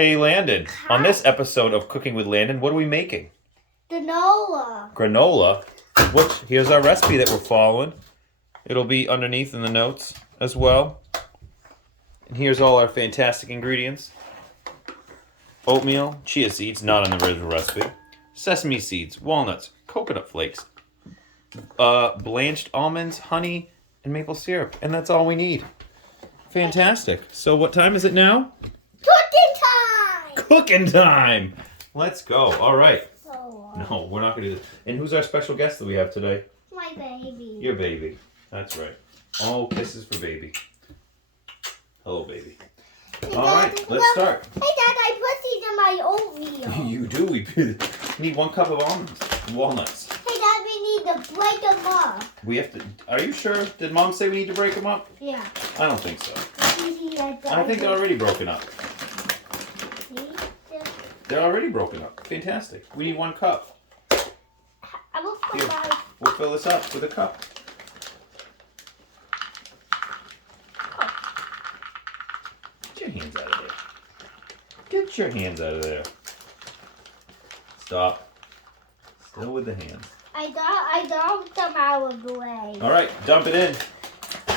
Hey Landon, on this episode of Cooking with Landon, what are we making? Granola. Granola. Here's our recipe that we're following. It'll be underneath in the notes as well. And here's all our fantastic ingredients. Oatmeal, chia seeds, not in the original recipe. Sesame seeds, walnuts, coconut flakes, blanched almonds, honey, and maple syrup. And that's all we need. Fantastic. So what time is it now? Cooking time! Cooking time! Let's go. All right. Oh, No, we're not going to do this. And who's our special guest that we have today? my baby. Your baby. That's right. All kisses for baby. Hello, baby. Hey, All Dad, right, let's start. Hey, Dad, I put these in my oatmeal. You do. We need 1 cup of almonds, walnuts. Hey, Dad, we need to break them up. We have to. Are you sure? Did Mom say we need to break them up? Yeah. I don't think so. I I think they're already broken up. They're already broken up. Fantastic. We need 1 cup. I will put Here, my... we'll fill this up with a cup. Get your hands out of there. Get your hands out of there. Stop. Still with the hands. I dumped them out of the way. All right, dump it in.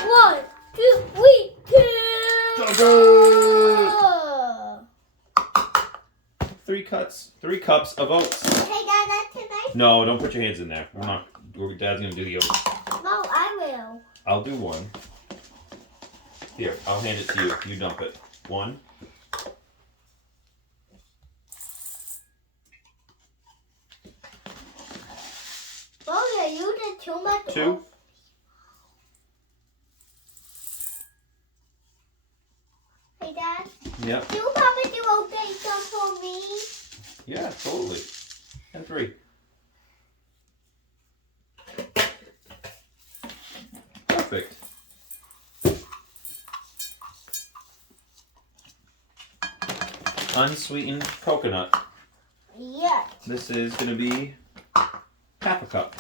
1, 2, 3, 2. Dump it! 3 cups of oats. Hey, Dad, that's tonight? No, don't put your hands in there. Dad's gonna do the oats. No, I will. I'll do 1. Here, I'll hand it to you. You dump it. 1. Oh, yeah, you did too much. 2. Hey, Dad, Yep. do you want me to open some for me? Yeah, totally. And 3. Perfect. Unsweetened coconut. Yes. This is going to be half a cup.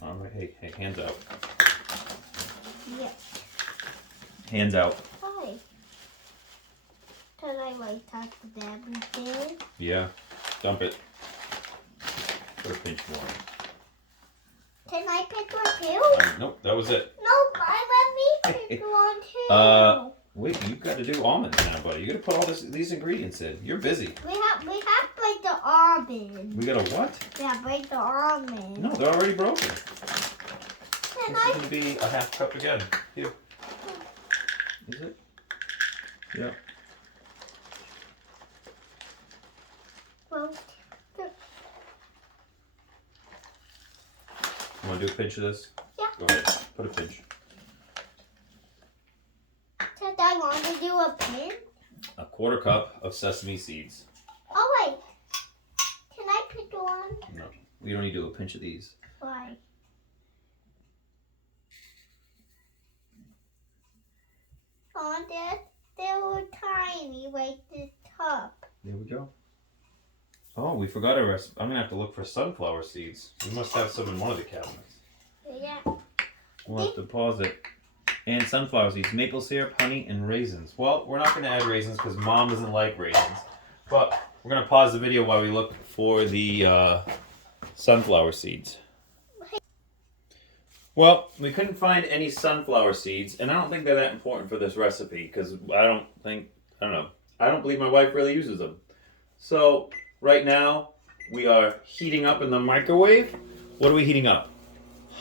All right, hey, hands out. Yes. Hands out. Hi. Can I like touch everything? Yeah, dump it. Put a pinch more. Can I pick one too? Nope, that was it. No, I let me pick one too. Wait, you've got to do almonds now, buddy. You got to put all these ingredients in. You're busy. We have to break the almond. We got to what? We have to break the almond. No, they're already broken. Can This is I? going to be a half cup again. Here. Is it? Yeah. Well, You want to do a pinch of this? Yeah. Go ahead. Put a pinch. Did I want to do a pin? A 1/4 cup of sesame seeds. Oh wait. Can I pick one? No, we don't need to do a pinch of these. Why? Oh, they were tiny, like the top. There we go. Oh, we forgot our recipe. I'm going to have to look for sunflower seeds. We must have some in one of the cabinets. Yeah. We'll have to pause it. And sunflower seeds, maple syrup, honey, and raisins. Well, we're not going to add raisins because Mom doesn't like raisins. But we're going to pause the video while we look for the sunflower seeds. Well, we couldn't find any sunflower seeds, and I don't think they're that important for this recipe because I don't believe my wife really uses them. So right now we are heating up in the microwave. What are we heating up?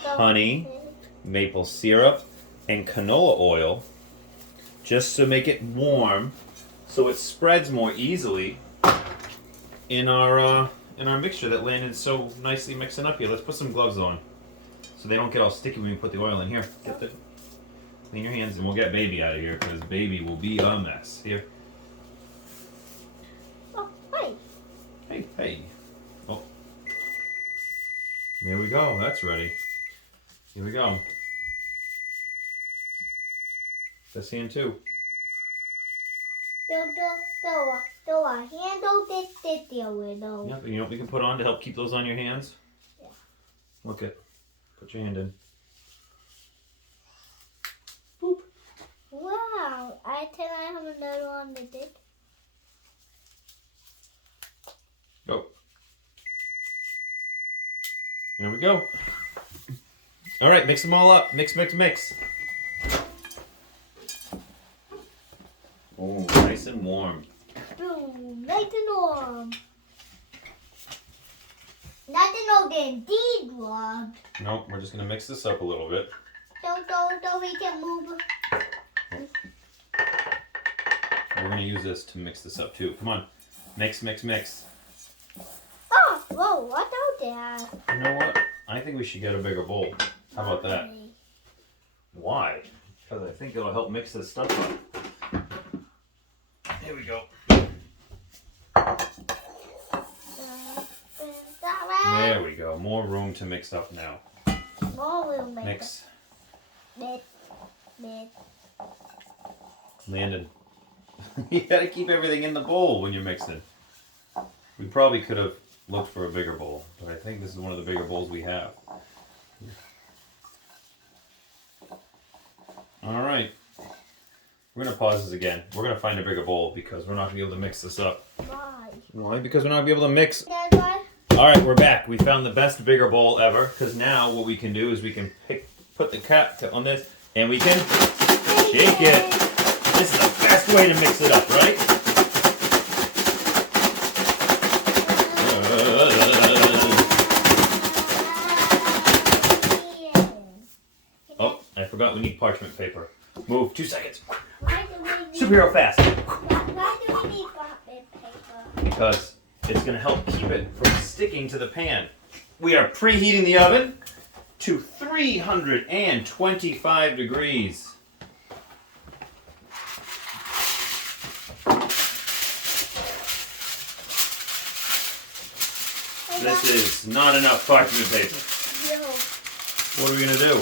Honey, maple syrup, and canola oil, just to make it warm, so it spreads more easily in our mixture that Landon's so nicely mixing up here. Let's put some gloves on, so they don't get all sticky when we put the oil in. Here, clean your hands, and we'll get baby out of here because baby will be a mess. Here. Oh, hi. Hey. Oh. There we go. That's ready. Here we go. This hand too. Do I handle this deal with those? Yep, and you know what we can put on to help keep those on your hands? Yeah. Look it. Put your hand in. Boop. it. Go. There we go. All right, mix them all up. Mix, mix, mix. Oh, nice and warm. Boom, nice and warm. Nothing no indeed warm. Nope, we're just gonna mix this up a little bit. So we can move. We're gonna use this to mix this up too. Come on, mix, mix, mix. Oh, whoa, what out there? You know what? I think we should get a bigger bowl. How about that? Why? Because I think it'll help mix this stuff up. Here we go. There we go. More room to mix up now. More will make Mix. it. Landon. You gotta keep everything in the bowl when you're mixing. We probably could have looked for a bigger bowl, but I think this is one of the bigger bowls we have. Alright. We're gonna pause this again. We're gonna find a bigger bowl because we're not gonna be able to mix this up. Why? Why? Because we're not gonna be able to mix. That's why. Alright, we're back. We found the best bigger bowl ever because now what we can do is we can put the cap on this and we can shake it. This is the best way to mix it up, right? Oh, I forgot we need parchment paper. Move, 2 seconds. Why do we need, Superhero fast. why do we need parchment paper? Because it's going to help keep it from sticking to the pan. We are preheating the oven to 325 degrees. This is not enough parchment paper. No, What are we going to do? we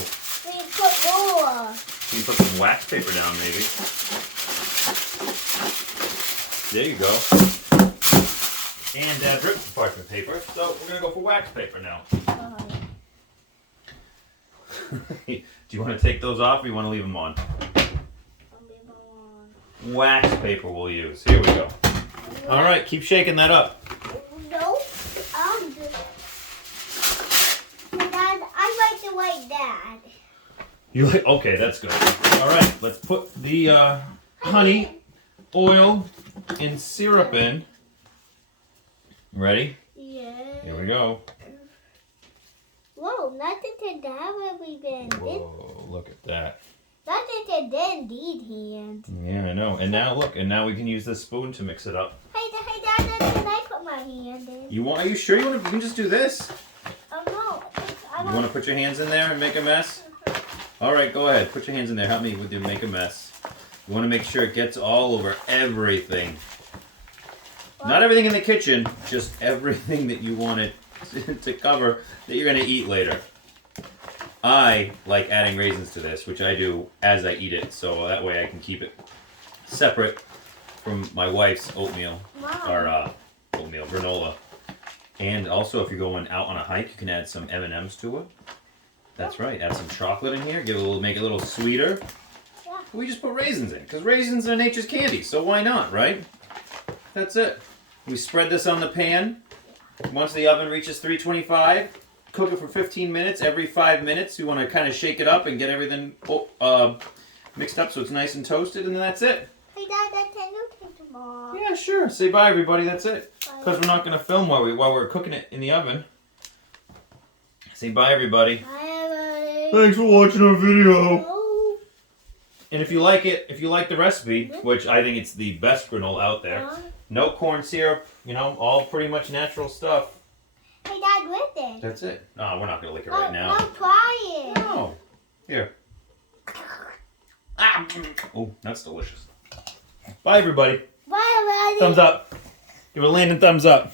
put more. You can put some wax paper down, maybe. There you go. And Dad ripped the parchment paper, so we're going to go for wax paper now. Do you want to take those off or you want to leave them on? Wax paper we'll use. Here we go. All right, keep shaking that up. No, Dad, I like it like that. You like? Okay, that's good. All right, let's put the honey, oil, and syrup in. Ready? Yeah. Here we go. Whoa, nothing to that where we been. Whoa, look at that. Nothing to then indeed hand. Yeah, I know. And now look, and now we can use this spoon to mix it up. Hey, Dad, can I put my hand in? You want? Are you sure you want to? You can just do this. Oh no, I You want to put your hands in there and make a mess? All right, go ahead. Put your hands in there. Help me with you make a mess. You want to make sure it gets all over everything. Not everything in the kitchen, just everything that you want it to cover that you're going to eat later. I like adding raisins to this, which I do as I eat it, so that way I can keep it separate from my wife's oatmeal, or oatmeal, granola. And also, if you're going out on a hike, you can add some M&Ms to it. That's right, add some chocolate in here, make it a little sweeter. Yeah. We just put raisins in, because raisins are nature's candy, so why not, right? That's it. We spread this on the pan. Once the oven reaches 325, cook it for 15 minutes. Every 5 minutes, you want to kind of shake it up and get everything mixed up so it's nice and toasted, and then that's it. Hey, Dad, can you take them off? Yeah, sure. Say bye, everybody. That's it. Bye. Because we're not going to film while we're cooking it in the oven. Say bye, everybody. Bye, everybody. Thanks for watching our video. Oh. And if you like it, if you like the recipe, which I think it's the best granola out there, no corn syrup, all pretty much natural stuff. Hey, Dad, with it. That's it. No, we're not going to lick it right now. No, try it. No. Here. Ah. Oh, that's delicious. Bye, everybody. Bye, everybody. Thumbs up. Give a Landon thumbs up.